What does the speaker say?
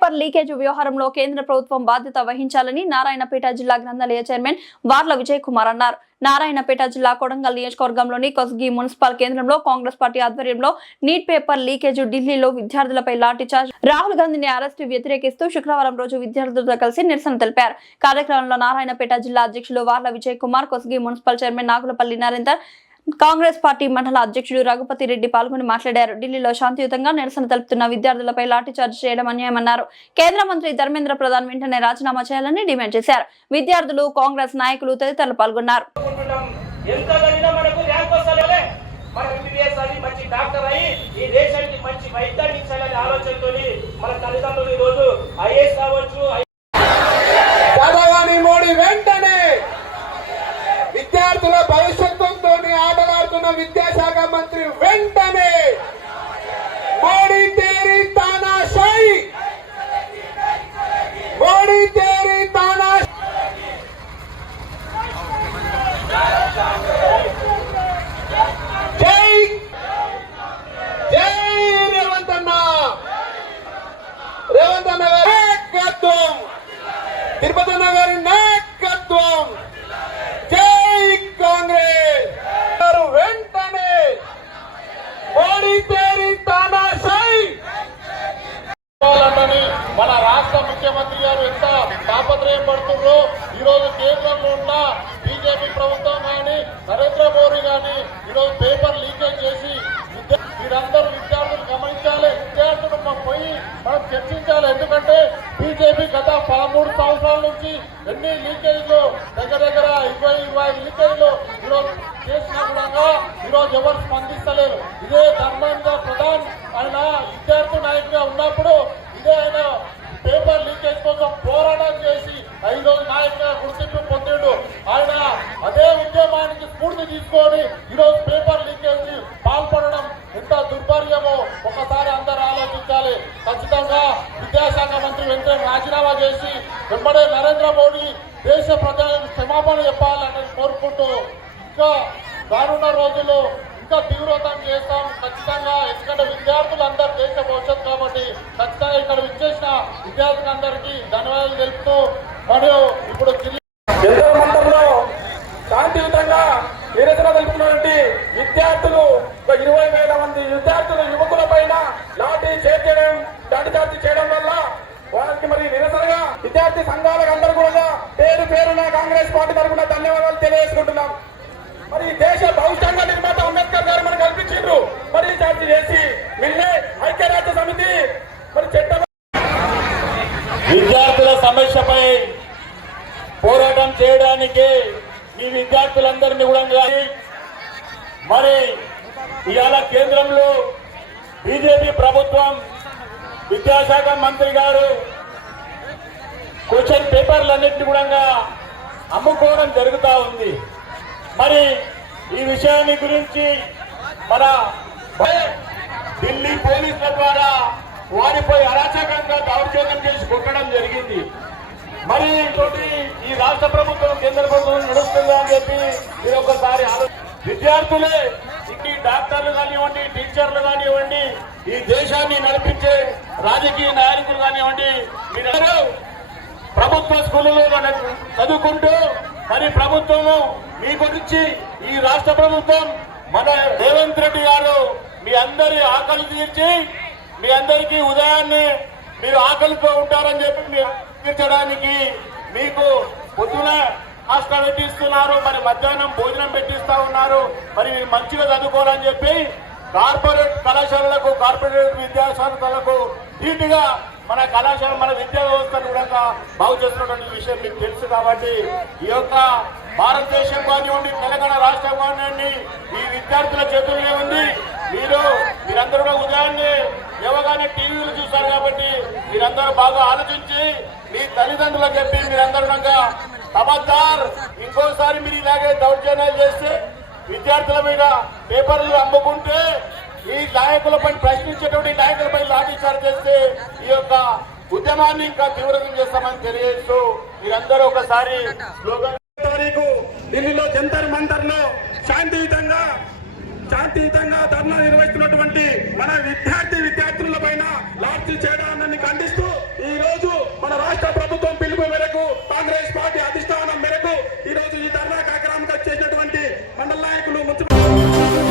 Paper leakage వ్యవహారంలో కేంద్ర ప్రభుత్వం బాధ్యత వహించాలని నారాయణపేట జిల్లా గ్రంథాలయ చైర్మన్ వార్ల విజయ్ కుమార్ అన్నారు. నారాయణపేట జిల్లా కొడంగల్ నియోజకవర్గంలోని కొస్గి మున్సిపల్ కేంద్రంలో కాంగ్రెస్ పార్టీ ఆధ్వర్యంలో నీట్ పేపర్ లీకేజ్ ఢిల్లీలో విద్యార్థులపై లాఠీచార్జ్ రాహుల్ గాంధీని అరెస్టు వ్యతిరేకిస్తూ శుక్రవారం రోజు విద్యార్థులతో కలిసి నిరసన తెలిపారు. కార్యక్రమంలో నారాయణపేట జిల్లా అధ్యక్షులు Varla Vijay Kumar, Kosgi municipal chairman Nagulapalli Narender, Congress party మండల అధ్యక్షుడు రఘుపతి రెడ్డి పాల్గొని మాట్లాడారు. ఢిల్లీలో శాంతియుతంగా నిరసన తెలుపుతున్న విద్యార్థులపై లాఠీచార్జ్ చేయడం అన్యాయమన్నారు. కేంద్ర మంత్రి ధర్మేంద్ర ప్రధాన్ వెంటనే రాజీనామా చేయాలని డిమాండ్ చేశారు. విద్యార్థులు, కాంగ్రెస్ నాయకులు తదితరులు పాల్గొన్నారు. విద్యార్థుల భవిష్యత్తుతో ఆటలాడుతున్న విద్యాశాఖ మంత్రి వెంటనే మోడీ తేరీ తానాషాయి, మోడీ తేరీ తానాషాయి, జై జై రేవంత్ అన్న, రేవంత్ అన్న గారి నాయకత్వం, తిరుపతి అన్న గారి నాయకత్వం, వెంటనే మోడీ తేరీ తానాషాయి. మన రాష్ట్ర ముఖ్యమంత్రి గారు ఎంత తాపత్రయం పడుతుందో ఈరోజు కేంద్రంలో ఉన్న బీజేపీ ప్రభుత్వం కానీ నరేంద్ర మోడీ కానీ ఈరోజు పేపర్ లీకేజ్ చేసి మీరందరూ విద్యార్థులు గమనించాలి, విద్యార్థులు పోయి మనం చర్చించాలి. ఎందుకంటే బీజేపీ గత 13 సంవత్సరాల నుంచి ఎన్ని లీకేజ్లు దగ్గర 20 లీకేజ్లు ఈరోజు చేసినా కూడా ఈరోజు ఎవరు స్పందిస్తలేరు. ఇదే ధర్మేంద్ర ప్రధాన్ ఆయన విద్యార్థి నాయకుడిగా ఉన్నప్పుడు ఇదే ఆయన పేపర్ లీకేజ్ కోసం పోరాటం చేసి 5 రోజుల నాయకుడిగా గుర్తింపు పొందిండు. ఆయన అదే ఉద్యమానికి స్ఫూర్తి తీసుకొని ఈరోజు పేపర్ లీకేజ్ పాల్పడడం ఎంత దుర్భాగ్యమో ఒకసారి అందరూ ఆలోచించాలి. ఖచ్చితంగా విద్యాశాఖ మంత్రి వెంటనే రాజీనామా చేసి వెంబడే నరేంద్ర మోడీ దేశ ప్రజలకు క్షమాపణ చెప్పాలని కోరుకుంటూ ఇంకా రానున్న రోజుల్లో ఇంకా తీవ్రతం చేస్తాం ఖచ్చితంగా. ఎందుకంటే విద్యార్థులు అందరూ దేశ భవిష్యత్తు కాబట్టి ఖచ్చితంగా ఇక్కడ విచ్చేసిన విద్యార్థులందరికీ ధన్యవాదాలు తెలుపుతూ మరియు ఇప్పుడు మండలంలో శాంతియుతంగా నిరసన తెలుపుతున్నటువంటి విద్యార్థులు 20,000 మంది విద్యార్థులు యువకుల పైన లాఠీ చేయడం, లాఠీచార్జి చేయడం వల్ల వారికి మరి నిరసనగా విద్యార్థి సంఘాలకు అందరూ కూడా పేరు పేరున కాంగ్రెస్ పార్టీ తరఫున ధన్యవాదాలు తెలియజేసుకుంటున్నాం. మరి దేశ భవిష్యత్ నిర్మాత అంబేద్కర్ గారు మనకు కల్పించారు. మరి చార్జీ చేసి మిల్లే ఐక్యరాజ్య సమితి మరి చట్టం విద్యార్థుల సమస్యపై పోరాటం చేయడానికి ఈ విద్యార్థులందరినీ కూడా మరి ఇవాళ కేంద్రంలో బీజేపీ ప్రభుత్వం విద్యాశాఖ మంత్రి గారు క్వశ్చన్ పేపర్లన్నింటినీ కూడా అమ్ముకోవడం జరుగుతూ ఉంది. మరి ఈ విషయాన్ని గురించి మన ఢిల్లీ పోలీసుల ద్వారా వారిపై అరాచకంగా దౌర్జన్యం చేసి కొట్టడం జరిగింది. మరి ఈ రాష్ట్ర ప్రభుత్వం, కేంద్ర ప్రభుత్వం నడుస్తుందా అని చెప్పి మీరు ఒకసారి విద్యార్థులే ఈ డాక్టర్లు కానివ్వండి, టీచర్లు కానివ్వండి, ఈ దేశాన్ని నడిపించే రాజకీయ నాయకులు కానివ్వండి, మీరందరూ ప్రభుత్వ స్కూళ్ళలో చదువుకుంటూ మరి ప్రభుత్వము మీ గురించి ఈ రాష్ట్ర ప్రభుత్వం మన రేవంత్ రెడ్డి గారు మీ అందరి ఆకలి తీర్చి మీ అందరికీ ఉదయాన్నే మీరు ఆకలితో ఉంటారని చెప్పి తీర్చడానికి మీకు పొద్దున హాస్టల్ పెట్టిస్తున్నారు, మరి మధ్యాహ్నం భోజనం పెట్టిస్తా ఉన్నారు. మరి మీరు మంచిగా చదువుకోవాలని చెప్పి కార్పొరేట్ కళాశాలలకు, కార్పొరేట్ విద్యా సంస్థలకు ధీటుగా మన కళాశాల, మన విద్యా వ్యవస్థను కూడా బాగు చేస్తున్నటువంటి విషయం మీకు తెలుసు. కాబట్టి ఈ యొక్క భారతదేశం కానివ్వండి, తెలంగాణ రాష్ట్రం కానివ్వండి, ఈ విద్యార్థుల చేతుల్లో ఉంది. మీరందరూ కూడా ఉదయాన్నే లేవగానే టీవీలు చూస్తారు కాబట్టి మీరందరూ బాగా ఆలోచించి మీ తల్లిదండ్రులకు చెప్పి మీరందరూ ఖబర్దార్ ఇంకోసారి మీరు ఇలాగే దౌర్జన్యాలు చేస్తే, విద్యార్థుల మీద పేపర్లు అమ్ముకుంటే, ఈ నాయకులపై ప్రశ్నించేటువంటి నాయకులపై లాఠీచార్జ్ చేస్తే ఈ యొక్క ఉద్యమాన్ని ఇంకా తీవ్రం చేస్తామని తెలియజేస్తూ మీరందరూ ఒకసారి ఢిల్లీలో జంతర్ మంతర్ లో శాంతియుతంగా ధర్నా నిర్వహిస్తున్నటువంటి మన విద్యార్థుల పైన లాఠీ చేయడాన్ని ఖండిస్తూ ఈ జిల్లా